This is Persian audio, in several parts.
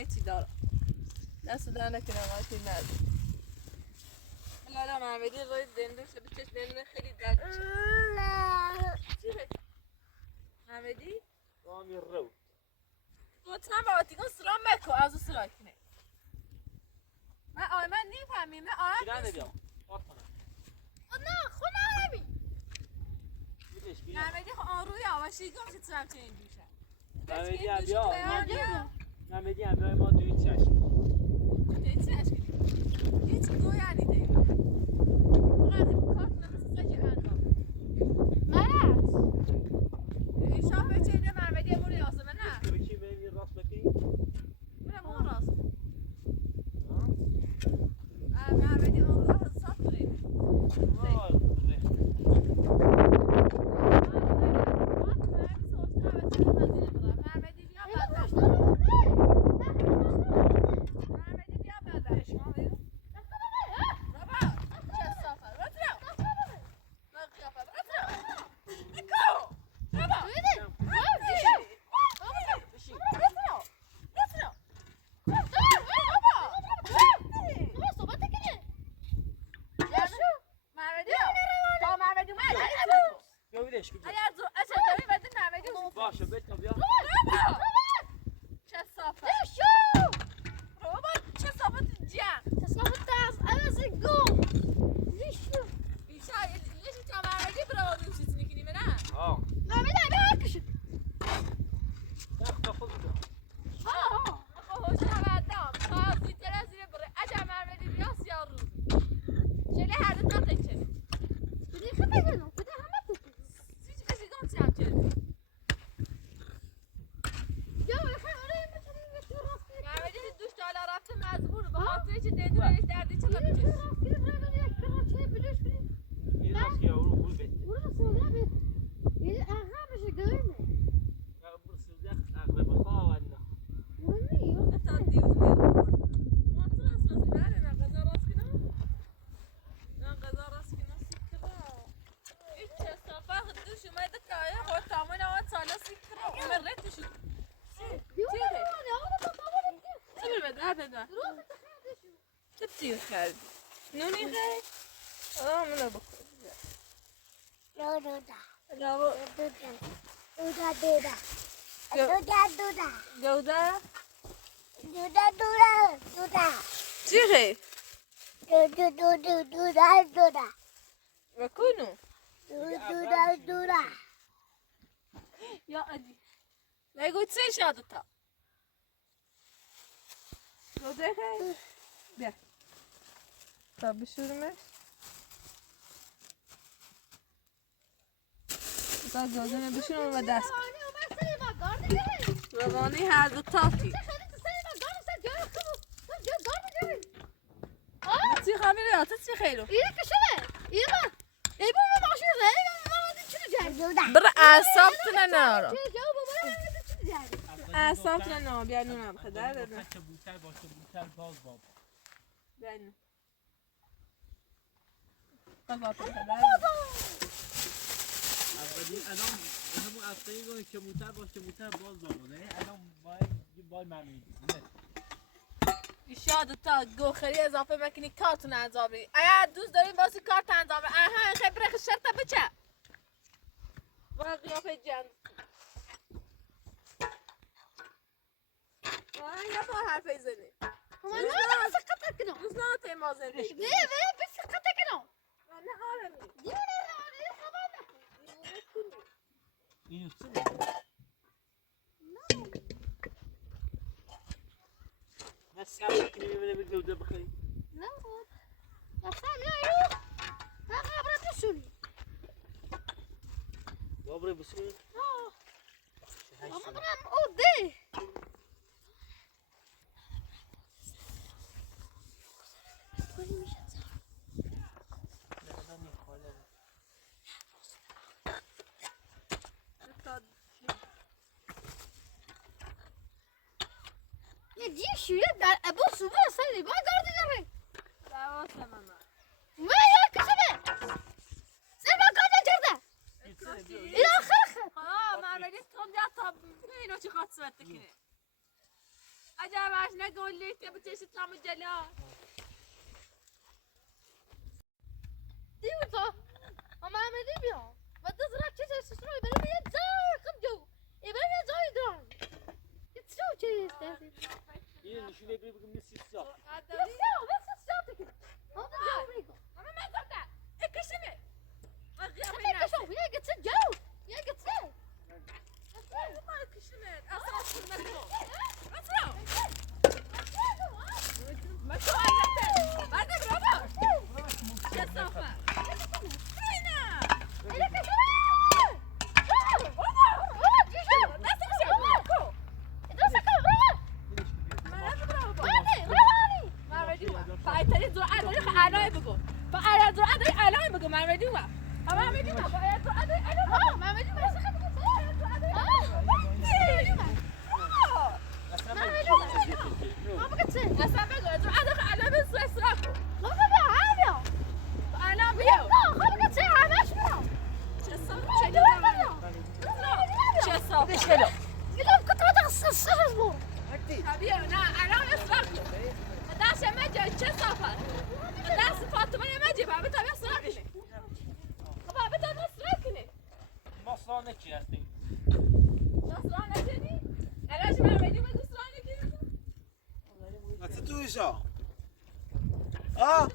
همه چی داره دست در نکنم آتی نداره لالا محمدی روی دندون شده چشم دندون خیلی درد میشه چی خیلی؟ محمدی؟ رامی رو لطفا با آتیگون سلام بکن از او سلام کنه من نیفهمیم من آهن چیرانه بیام آت کنم نه خونه همی محمدی آن روی آواشی گم شد سلام چنین دوشن محمدی هم بیا محمدی هم بیا ما دوی چشم دوی چشم هیچ دو یعنی دیگه فقط کارت نمیسته که اندام مرد ایشان بچه اینه محمدی بوری آسمه نه بکی میمی راست بکی میره مون راست محمدی اون راه حساب کنید باشه بکن بیا چه صافت بابا چه صافت جمع بیشتر یه چی تمرگی برای دوشت نکنیم نه تا خود بیا خوش نبردم تا زیتر از زیر بره عجب مرمدی بیاس یا روز شلی هر دو تا تکه هیچ کسی گم چیم چلی مرمدی دوش تالا رفته مزبور به خاطر چه دندونش دردی چه لبچش این راست که اورو بول بده یا برو سوزه اقرب خواه والا تا دیوونه ما تو راست راستی بره نه قضا راست کنم نه قضا راست کنم سیکرا این چه صفحه دوش اومده که آیا خود تامون آن سالا سیکرا اون رتش چی بده بده چه تیر کردی نونی خیلی منو بخور گوده چی خیلی بکنو یا ادی بگو چه شاده تا گوده خیلی بیا تا بشورمش تا گوده نبشورم و دست روانی هر دو تاتی چی خمیره یا تو چی خیلو برا اعصاب تنه نارو اعصاب تنه نارو بیا نونم خدر دادم بوتر باشه بوتر باز بابا بیا نون بابا خدر دادم اولی الان همون اصلی گونه که بوتر باشه بوتر باز بابا نه الان باید ممنون شاد تا گوخری اضافه مکنی کارتون انجام بدی اگر دوست دارین واسه کارت انجام بدی آها خیلی برخ شرط بچه با قیافه جن یا با حرف زنی دوست نه تیما زندگی نه آرمی اینو چه نه سعی کنی میبینه به گوده بخوری بابره بسونی یه شویه در ابو صبح سری با گردی نمی دعوت ماما ما یا کشمه سر با گردی کرده این آخر خلا معمولی تون یا تا اینو چی خاص سوت کنه عجب عش نقول لي تبي تطلع من الجلال. دیو تو اما آمدی بیا و دزرگ چه سوسرای بری بیاد زار کم جو ای بری زای دارم چه چیزی این نشونه بگم نیست سیاه یا بس ساعتی که ما جو بریکو اما ما زبده اکشمه خیلی کشو یا گت جو یا گت ما اکشمه اساس المترو مترو مترو عزته بعدك بابا كسافة هنا إلى كشو مصانه چی هستی؟ تو ایشا ها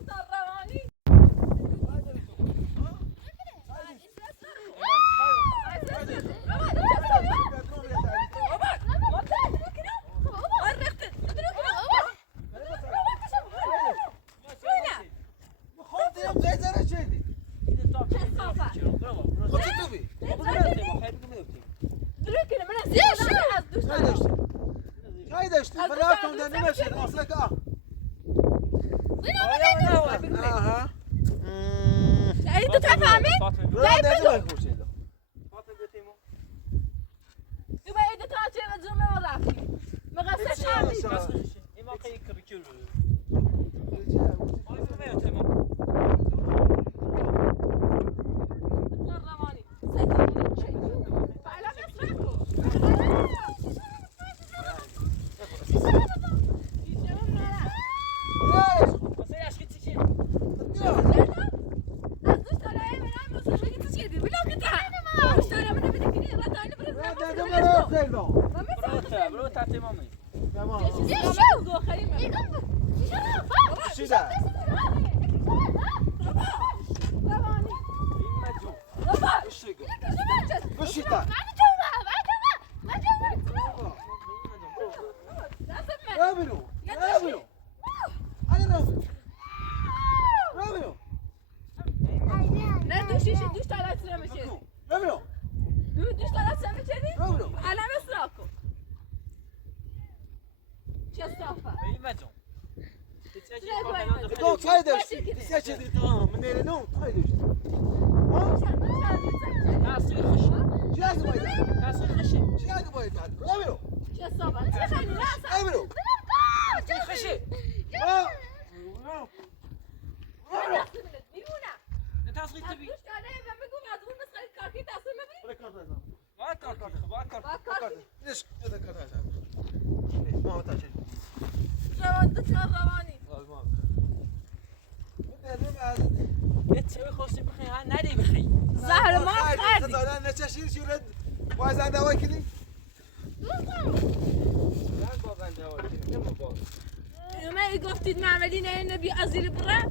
گفتید معمولی نه نبی ازیر بره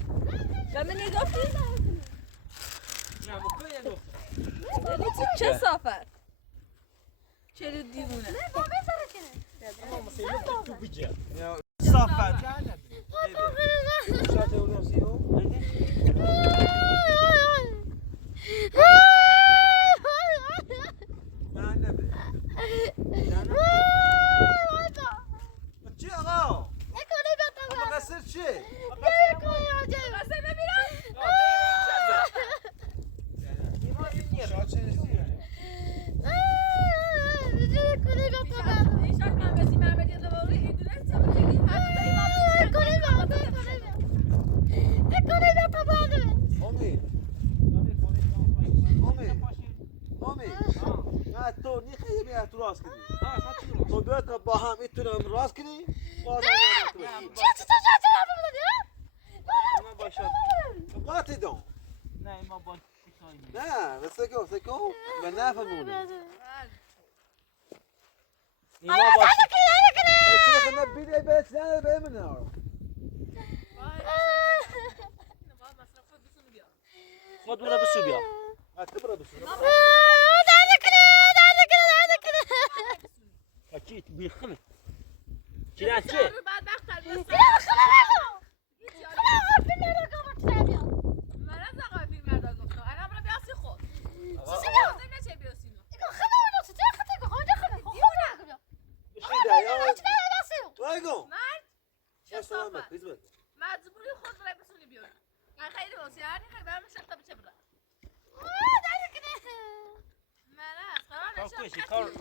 من گفتید چه سافر چه دیوونه صافت تو تو نیخه میاد تو راست کنی ها خاطر رو تو بیا که با هم میتونم راست کنی باز ما باشد قاطی دون نه ما با کاری نه بس سکو من نفهمونه ما باشد بس نه بیده بس نه بمونه خود برو بسو بیا اعتبره بس اكيد بيخلط كده شيء وایگو شصافة بس ما تزبوني خود برای بسونی بیار من خیلی واسه یعنی خیلی برام شرطه بچه برا من از قرار كاكوشي نشم كار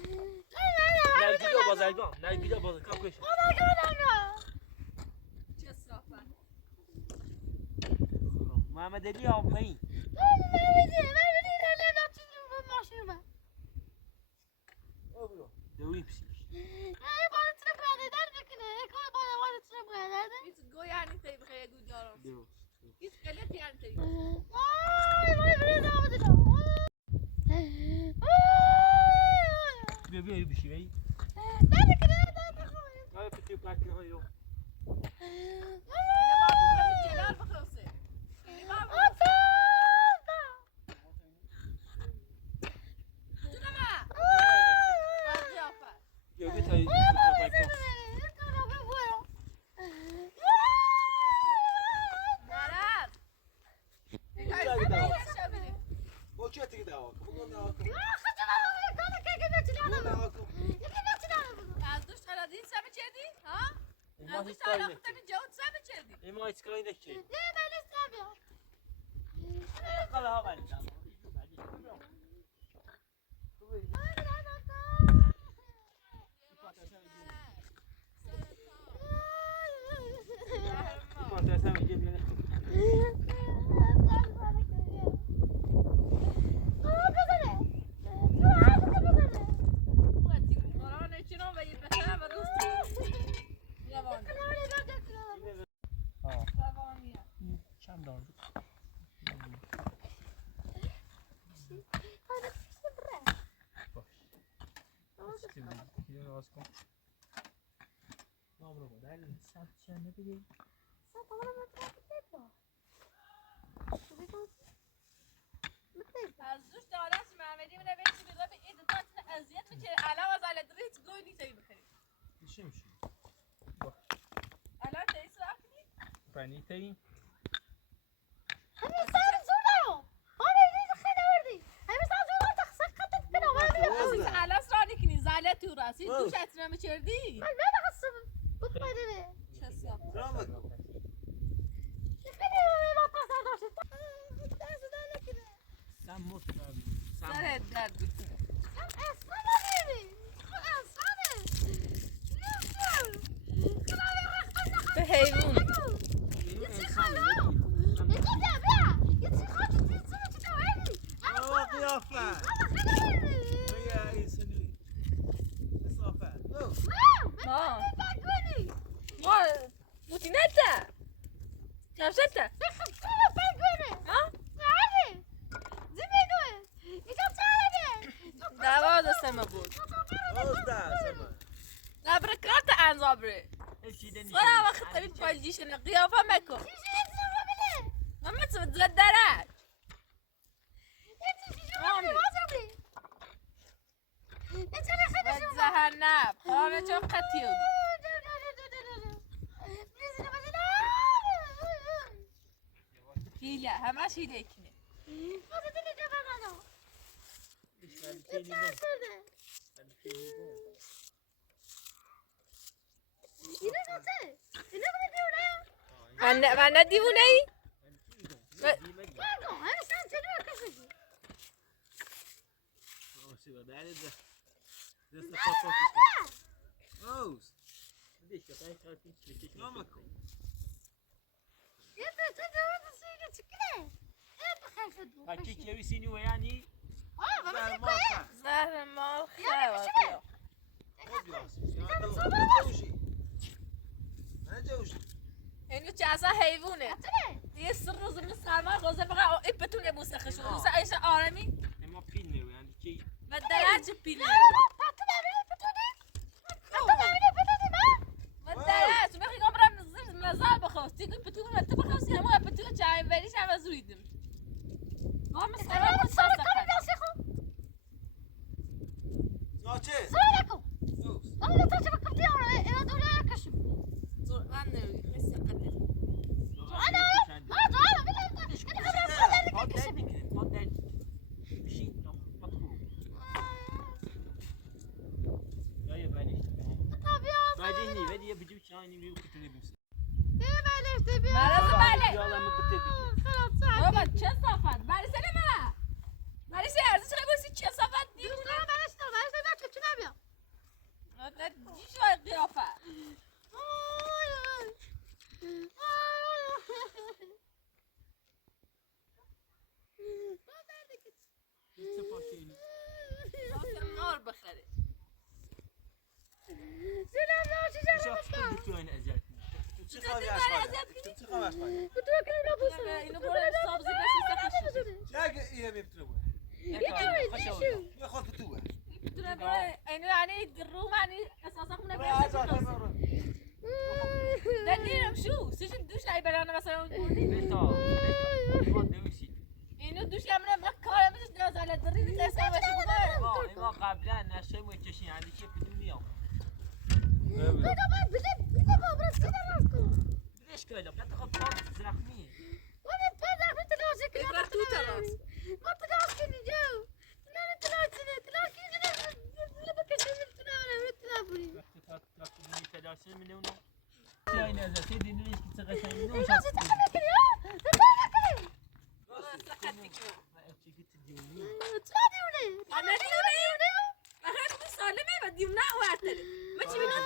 نرجع بازرگان نرجع باز كاكوشي چه صافه محمد علي عمي دوي بسيش هیچ گوی یعنی تی بخیر گوی دارم دو هیچ قلت یعنی تی بيا بيا بشي بي هاي بتجيب باكل هاي يوم اینه بابو برای جلال بخواسته اینه بابو تو نما قیافه يا بيت هاي باكل مرد او چه تیگه داو کمون از دوش خلادین سمه چردی؟ ها؟ از دوش اسكاي علاقه تبی جواد سمه چردی؟ ما اسكاي نكشي خلا ها بعد ما تسمع جيب لنا قرآن چنو و یه بخیر و دوستی روانی روانیه چند دار از دوش دارش محمدی من بهش میگه به این دو تا اذیت میشه علاوه از علت ریت گوی نیستی بخری الان تیس رفتی فنيتي عزیز علاس را نکنی زالت تو راسی دوش اتنا میچردی چه صاف سموت سرت درد بکنه به حیوان او قیافه بیا این سنی صافه ما ما بوتينتا نفستا ها دعوا دستم بود نبركات عن صبري ولا وقت تبي تفاجئش انا قيافه ماكو ما تتزدرات وتزهرنا انا شو قتيل هيلا هماش هيليكني من دیوونه ای؟ هكيك يا سيني ويعني زهر مال اصلا حیوونه یه سر روز من سلمان غازه فقط بتونه بوسخش روز ایش آرامی اما پیل میو یعنی چی و درج پیله پاتو نمیده ما و درج میخوای برم زیر مزال بخواست دیگه بتونه مت بخواستی اما بتونه جای وریش هم زویدم ما مثلا ناچه سلام علیکم والله تو چه بکتی انا دولا کشم زور من نمیگم خیلی قدر تعال بدي كده بابا چه صافت بری سر من بری سر ارزش خیلی بوسی چه صافت دیگه چی شاید قیافه واسه نار بخره چی خواهی چی خواهی اینو برای سابزی بسی چه یه میتونه بود یه خود توه بتونه برای اینو یعنی رو معنی اساسا خونه دلیلم شو سیشن دوش ای برانه مثلا اینو دوش امره ما کارم نیست نازل داری دیگه سر باشه ما قبلا نشه مو کشی یعنی چی بدون میام ليش كذا لا تاخذ طاقة زخمي اقرا تو تراس سالمه بدیم نه وقته ما چی بینم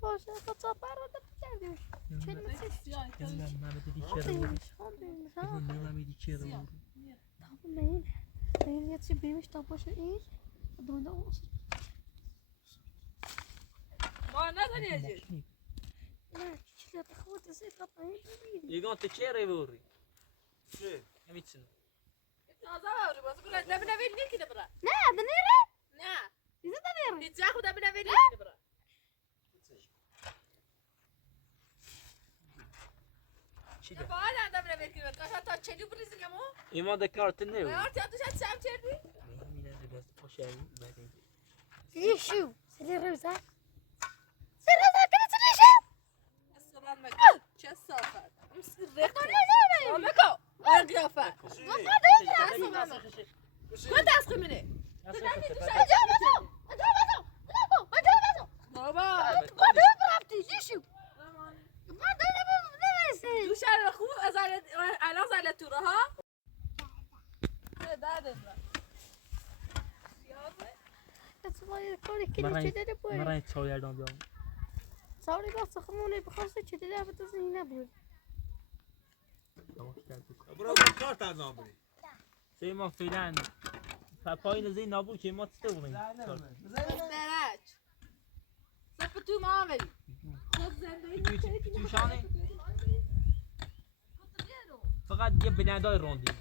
باشه تو چاپر رو کردیم این یه چی بیمیش تا باشه این دونده اونس ما نداری اجی نه چی لطه خود زیتا پایین ببینی يقول تشيري بوري چه؟ هميتسن تازه باوری باز برای دبنا ویلی کی دبرا نه دنیره نه دیده دنیره دیجا خود دبنا ویلی کی دبرا شيدا بالا دبنا ویلی کی دبرا تا چلی بریزی کمو إما ذكرت النو ما ارتي اتوش سام چردی مين اللي بس خوشاوي بعدين سری شو سری روزا سری روزا کنی سری شو السلام عليكم چه صافت مسرقه مامكو قیافه كنت اسخي مني بابا دوش على خو ازال على زال تورها مرة تسوي يردون بيوم سوري بس خموني بخلص كده لا بتزني نبود برو کارت انجام بدی سي ما فعلا فاين زي نابو شي ما تستوي درج صف تو ما عملي خذ زندوي شانه فقط یه بنادای روندی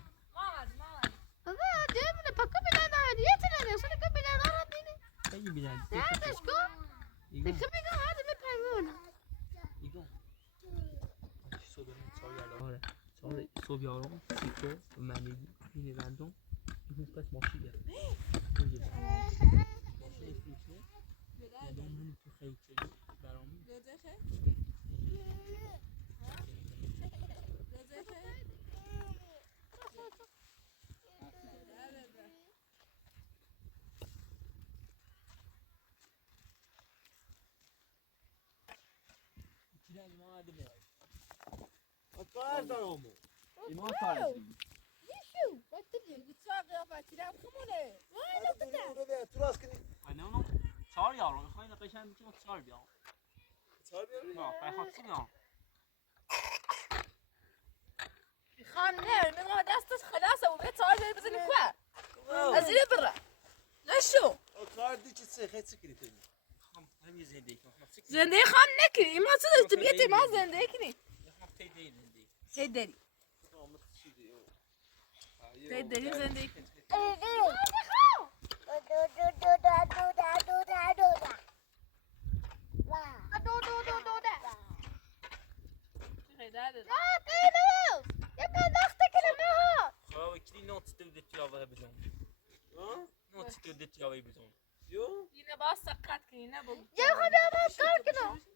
هذا جايبنا باكو بلاد عادية وصل كم بلاد عربية خیلی بناد هذا شكو بكم هذا ما بيعملونه صبح يارم سيكو وماني فيني راندوم يكون بس ماشي ماشي هم تو خیلی برام روزه خیر روزه خیر چیزی ما عادی میاد کار دارم. ایمان کار Yeshu, what did you? بچه قیافتی رم خمونه تو راست کنی. نه نه چهار یارو میخواین قشنگ میگم چهار بیام چهار بیاری؟ نه قیافتی بیام خان نه من دستش خلاصه و بيت صار بزني كوا ازيل برا نشو کار دی چه سه خیلی سکری کنی. هم یه زنده کنم زنده خان نكي ما صدق تبيتي ما زنده كني هم تیدی زنده تدري تدري زنده كني خب کلی نوت تو دیتی آواه بدون نوت تو دیتی آواه بدون یو؟ ينا باس سقط كني نبو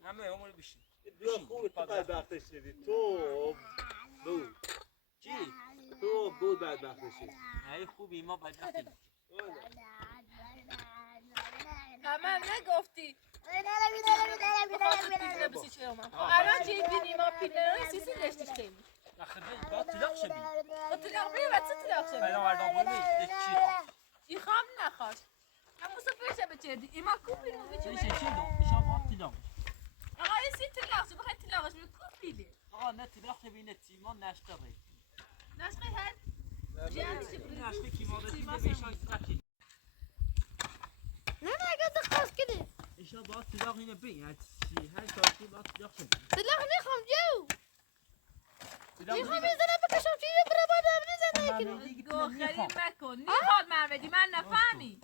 همه عمر بشی بیا خوبه تو بدبختش شدی. تو بود. چی؟ تو بود بدبختش شدی. ای خوبی ما بعد وقتی تمام نگفتی بخاطر بسی چه اومد الان چی بینی ما پیلر سیسی داشتیش کنی نخدم با تلاق شدی با تلاق بیا و چه تلاق شدی بعدا وردان بودی چی خواه ای خام نخواست اما سفرش بچردی ایما کوپی رو چه بچه چی دو ایشان ما تلاق آقا این سی تلاق شد بخواه تلاقش بیا کوپیلی آقا نه تلاق بینه تیمان نشته ری نشقی هر جانی چه این نشته کیمان رسیده به ایشان تلاقی ایشان با تلاق اینه بین هر شاکی با تلاق شدی گو خریم مکن نیخواد محمدی من نفهمی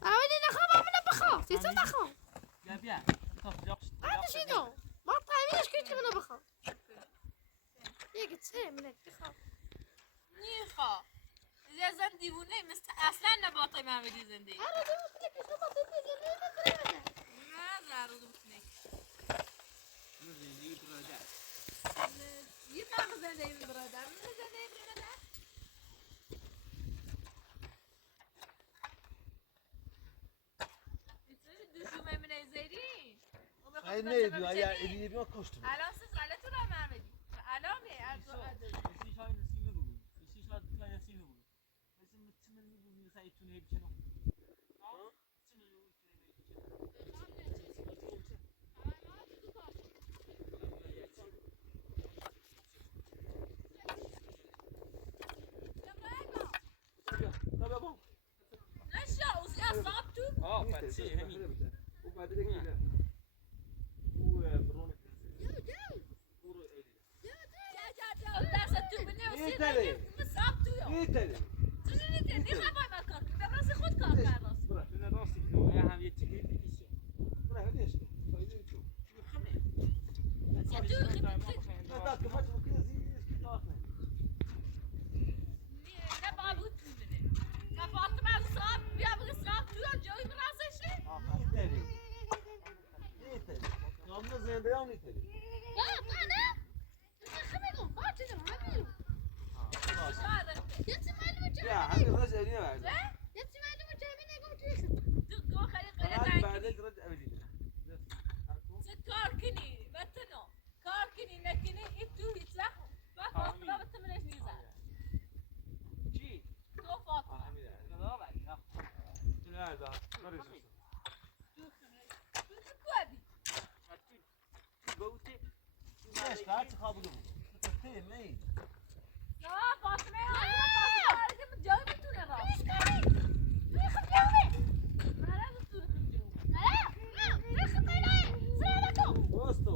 یا بیا تا تلاق شدی نیخواد یه زن دیوونه مثل اصلا نباطه محمدی زندگی نه ضرور بکنه زندگی برادر یه فرق زندگی برادر من زندگی برادر ایتونی دوشومه منه زیری ای نه بیا یا ایدی بیا کشتم. الان سه ساله تو را محمدی الان می از ایشان نسیمه بگو ایشان تو نسیمه بگو مثل متمن بگو مثل ایتونه هیچ نو نشا اوزی اصاب تو آه پسی همین او بعد دیگه میره. او برون دست تو بنه و این تره. اصاب تو یا میتره. چیزی نیده نیخواه باید من کار کنم راست خود کار کن راست برا. تو نداستی کنو یا هم یه تیکه بیشتر برا هدیش کن. فایده تو. نه که ماچ ممکن است کی داخل. نه بابا تو بنه نه فاطمه از صاحب بیا بگه صاحب تو یا جایی براسشه میتره. میتره. نام زنده هم میتره. یا همین راز اینا ورد. تو گو خیلی انا قیله بعد تنگی رد ابدی. چه کار کنی بتنو کار کنی نکنی این تو هیچ وقت با فاطمه بتمنش نیزن چی؟ تو فاطمه همین. خدا بری تو نه دا. کارش. تو کودی گوتی نه شاید خواب بود. تو تی می. نه فاطمه فاطمه که جایی میتونه راست مرا تو دوستو.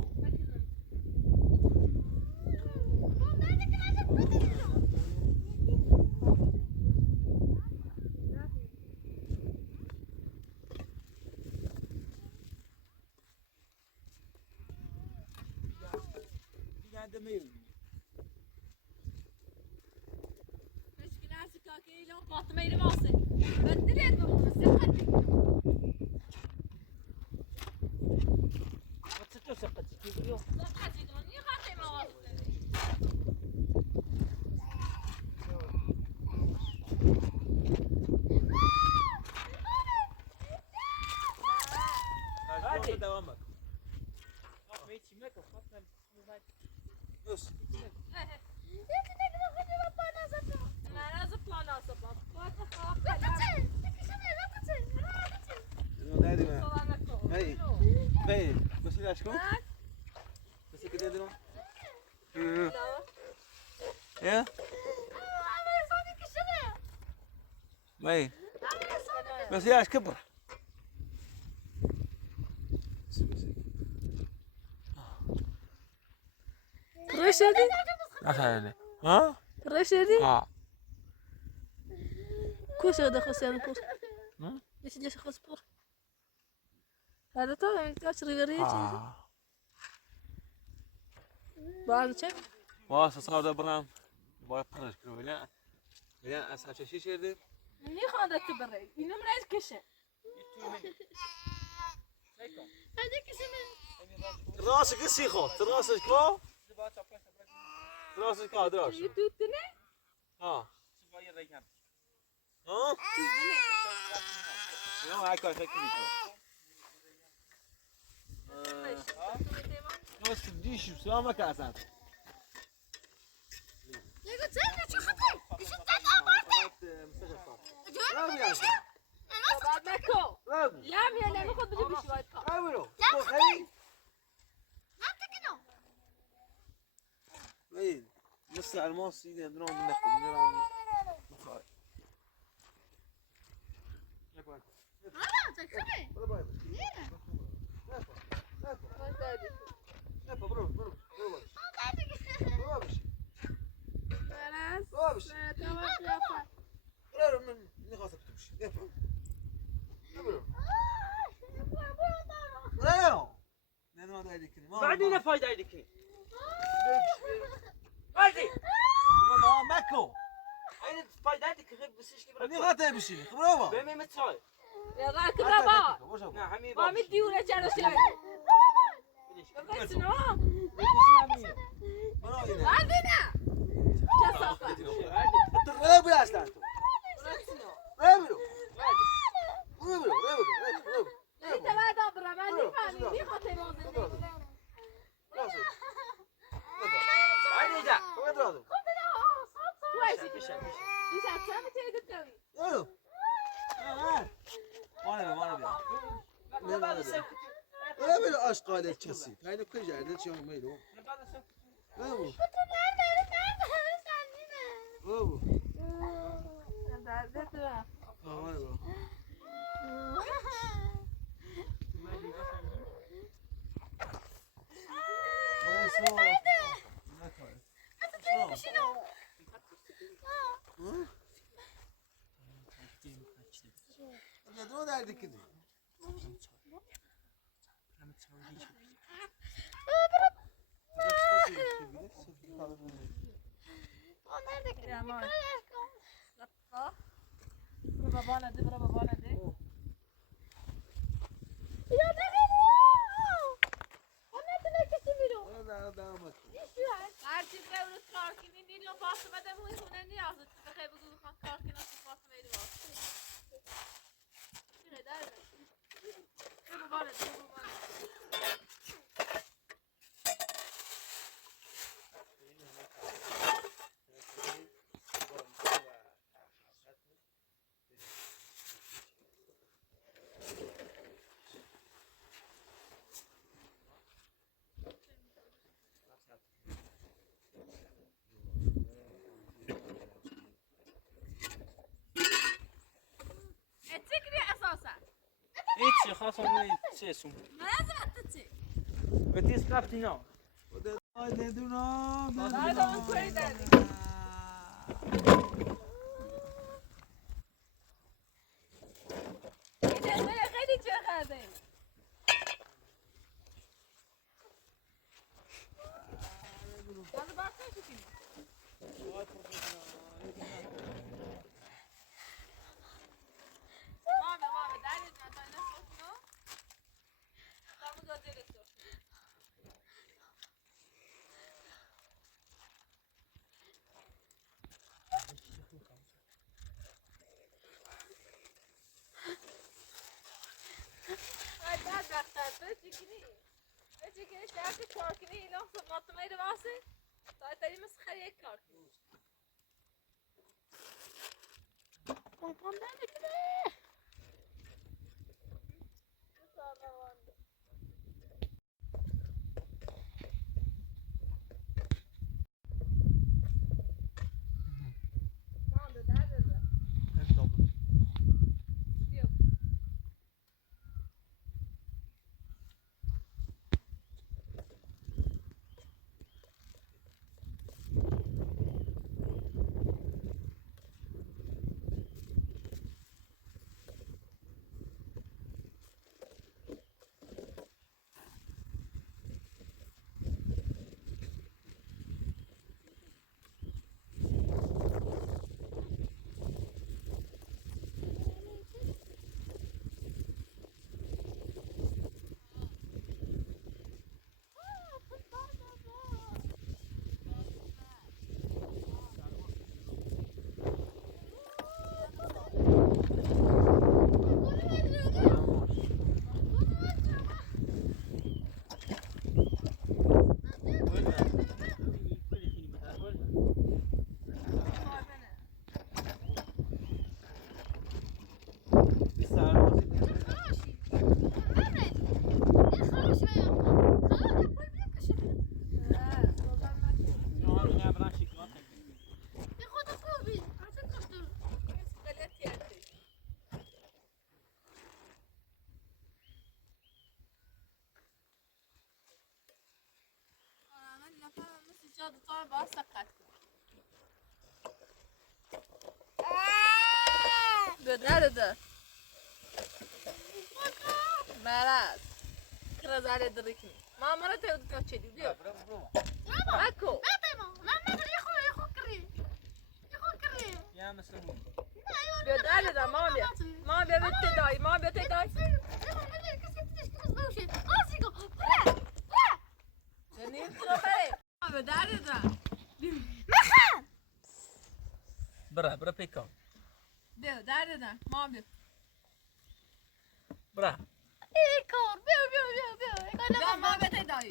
دیگه انده میبینی مشكلة سكاكي لو فاطمة اللي واصل بدري أدور سكتي هیچی مکن خواستم بس یکی نگه خودی با پانا زدم. من از پلانا سپاس. خواهد خواه. بکچه. بکشنه بکچه. اینو دادی من هی هی بسی داشت کن بسی که دادی من یا Amerika'nın kişine. هی Amerika'nın بسی داشت کبر رشدی؟ نخیلی ها رشدی؟ ها کجا دخواستی الان کجا؟ نه یه چیزی خواست بور. هذا طبعا كاش ريفيري بعد چه؟ واسه صار ده برام باید پرش کنم ولی اصلا چه شده میخواد که بره. اینو مرز کشه. Hadi kişine. راسك السيخو راسك كو راسك كو دراش یوتیوب نه؟ ها ها يوم هاي كويس هيك نو سديش بسلامة كاسات Yego sen ne çıktın? İşinden abartı. بعد مکو. یا میاد نمیخواد بده بیشتر باید کار. وين نص الماس يدي عندنا ناخذ نلعب نخاي Ana çeksene. Niye? Hadi kişine. خلاص. تمام yapar. بعدين فايدة عندك هذه ماكو عين فايدة عندك غير بس ايش كبر اني غاتي بشي خبروا بما متصاير يا غاك ربا. نعم حمي ما مدي ولا جالس يعني. بس نو. عندنا. كسافة. تغلب يا استاذ بس نو. رابلو انت ما دبر ما لي فاني لي خاطر موزن. بعدين جا كويس. ليش عتسامة تيجي تسوي؟ رابلو اش قاعدة تشسي هاي كل جاي ده شو ميلو رابلو رابلو دو درد كده يا مان. برا بابانا دي برا بابانا دي. Ya ne geliyor? Anlatın herkesi biliyor. هر چی که اون کار کنی نیلو باست مده موی خونه نیاز تو بخوای بگو بخوام کار کنم تو باست میری باست. چی نداره؟ بابانا دي بابانا. تجري اساسا. هيك خلاص ما يتسيسون ما لازم تتسي. بتيس كابتنو هذا هو كويس دادي. إذا خلي تشوف هذا. هذا بعرفه شو فيه. ماما داري تعطينا صوتنا. تعمل جودة الصوت. ليش تعرفي كاركني لحظة مطمئة راسي تاني مسخرة هيك كاركني Nerede? Meraz. Kraz على دريكني. ما مرت يودك تشدي بيو. أكو. يا مسلمون بيو دال ده ما بيا. ما بيا بتداي ما بيا تداي. جنين تروحي. ما بيا دال ده. برا بيكون بيو دال ده ما بيا. برا لا ما بيا تداي.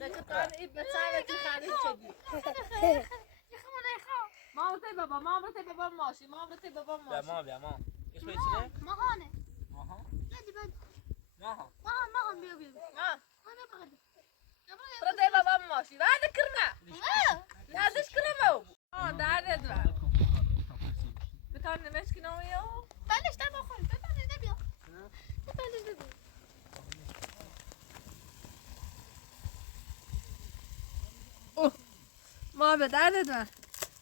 سكتان إبن ساعة تخاني تشدي. ما بتي بابا ما بتي بابا ماشي ما بتي بابا لا ماشي. ما بيا ما ايش بيصير؟ ماها برتي بابا ماشي بعد كرنا. لا دش كرنا مو. دار درا. بتان نمشي نويو. ما بدار درا.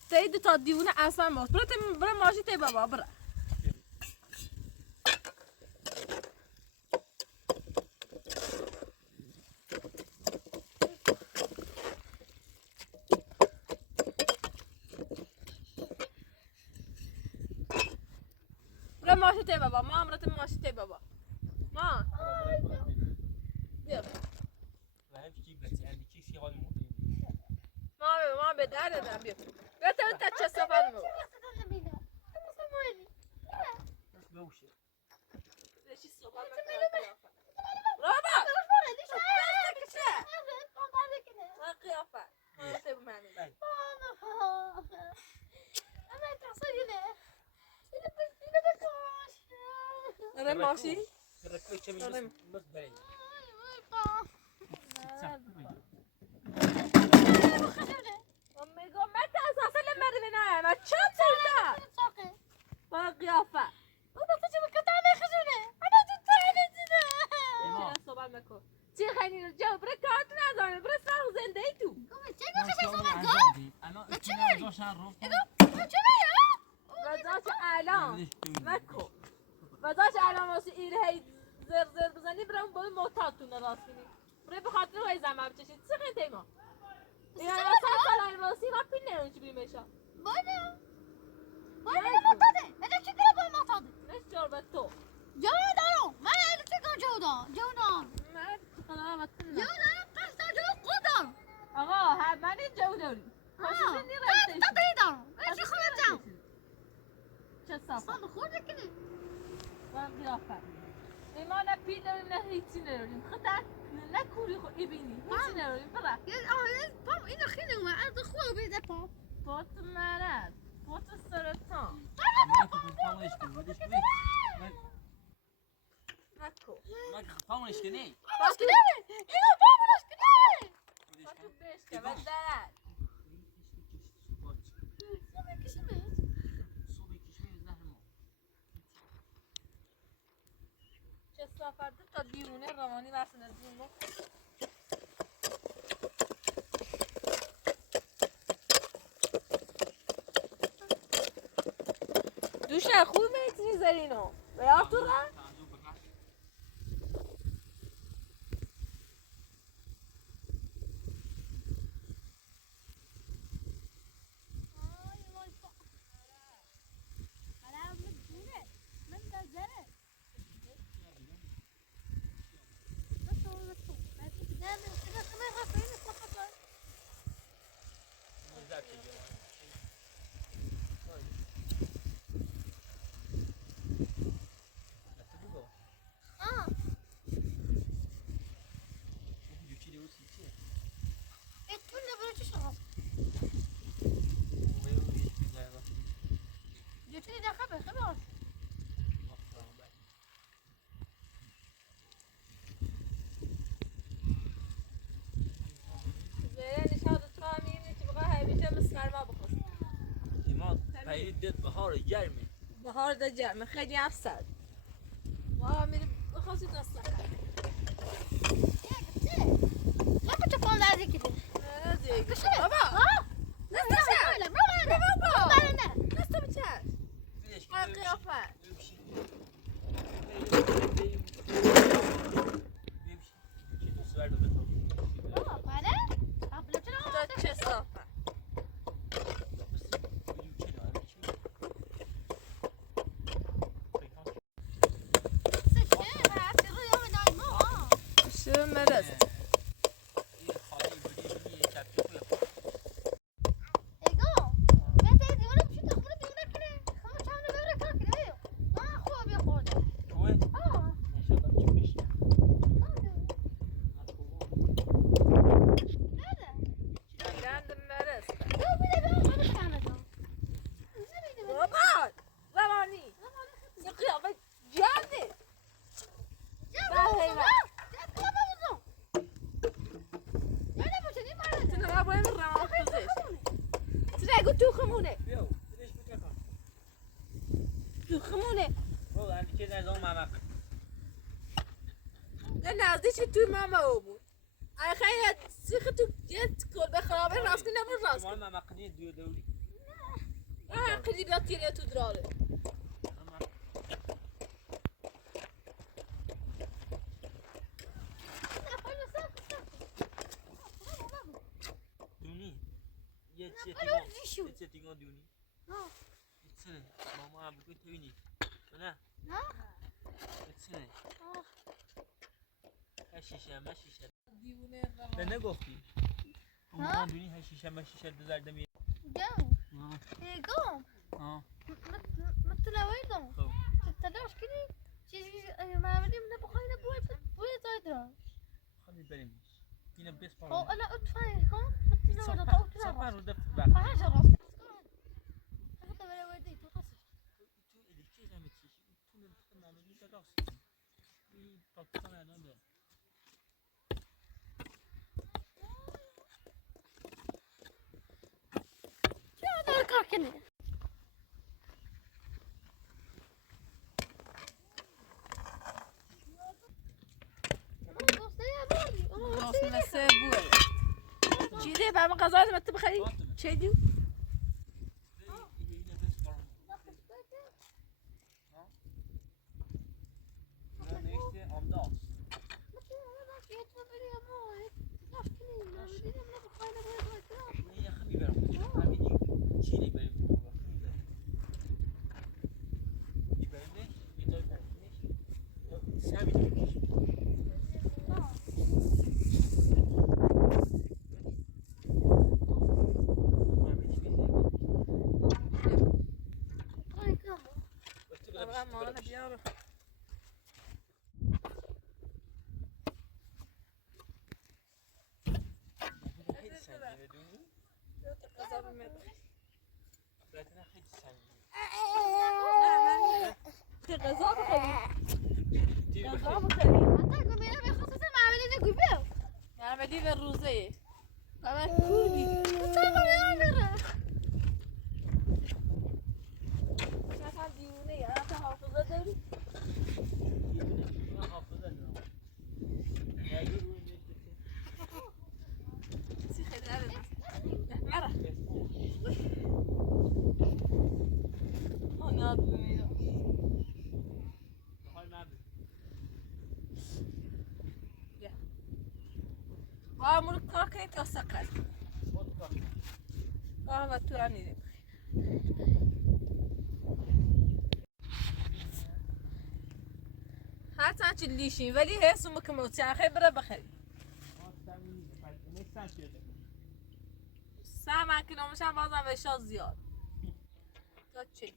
تيجي توديونا أصلا ماس. برا ماشي تي بابا برا. برا ماشي تي بابا ما مرت ماشي تي بابا. ما. يلا. لا هيك بس عندي كيس يغني ما بدار درا بيو. قلت أنت تشسفان مو. بس بوشي ليش الصباح رابع ما قيافة ما تبي معني أنا ماشي الركوب كم بس بعيد أمي قوم متى أساسا لما رمينا ما تشوف سلطة ما قيافة الصباح مكو تي خليني الجو بركات نازل برس راح زنديتو انا اشتري شهر بزاش اعلام مكو بزاش اعلام واسئله هي زر بزني برام بول موتاتون راسيني بري بخاطر هاي زعما بتشي تسخن تيما يا سال الموسي ما بينه نجيب مشا ليش شربتو ما بتنا آقا ها من جو داری خصوصی چه صافه کسافت ما نه پیل داریم نه هیچی نداریم خدا نه کوری خود ایبینی هیچی نداریم برا پام اینو خیلی اومد از خوب بیده پام بات مرض بات سرطان نکو پامونش کنی باش کنه اینو پام باش کنه باتو بشکه و درد صبح کشیمه کسافت تا دیوونه روانی برسن از این با دوشه خوب میتونی زرینو بیار تو را بهار گرمی بهار ده گرمه خیلی هم سرد ما میریم بخواستید نستخر لما تفهم لازم كده نه دیگه كشري بابا ها نستخر بابا نستا بچش ما قیافت دا چه صافت شو مرز گند مرز بابا زمانی یه قیافت گنده تنها باید روان پزش تنها تو خمونه تو خمونه نه نزدیک تو ماما او بود ای خیلی سیخ تو گت کل به خرابه راست کنه نبود راست کنه خیلی بیاد تیره تو دراره یه تیگان دونی اتسنه ماما هم بگوی توینی نه اتسنه هشیشه مشیشه دیوونه نه نگفتی ماما دونی هشیشه مشیشه دو زرده میره خالی بریم اینه بس پارم سفر رو دفت بر تو الیکی زمین چیشی تو نمیتون معمولی در راست این پاکستان الان داره راست مثل بوه چیزی برام غذا از مطلب بخری چه دیو غذا بمیره. بهتره خیلی سنگین. نه چه غذا بخوری؟ غذا بخوری؟ حتی گوبیره به خصوص معامله گوبیره. معمدی به روزه بابا کوبی چه گوبیره میره؟ مثلا دیونه یا تا حافظه داری؟ من حافظه دارم. یه روی میشه چی خیلی داره مرا آن یاد بمیرم حال نبید. آمور کار کنید تا سقل خود کار. و تو را نیدیم هرچند چی لیشیم ولی حس مکمل چرخه بره بخری ما سنگین نیست. پس نیستن شده. سه من کیلومتر بازم بشه زیاد تا چی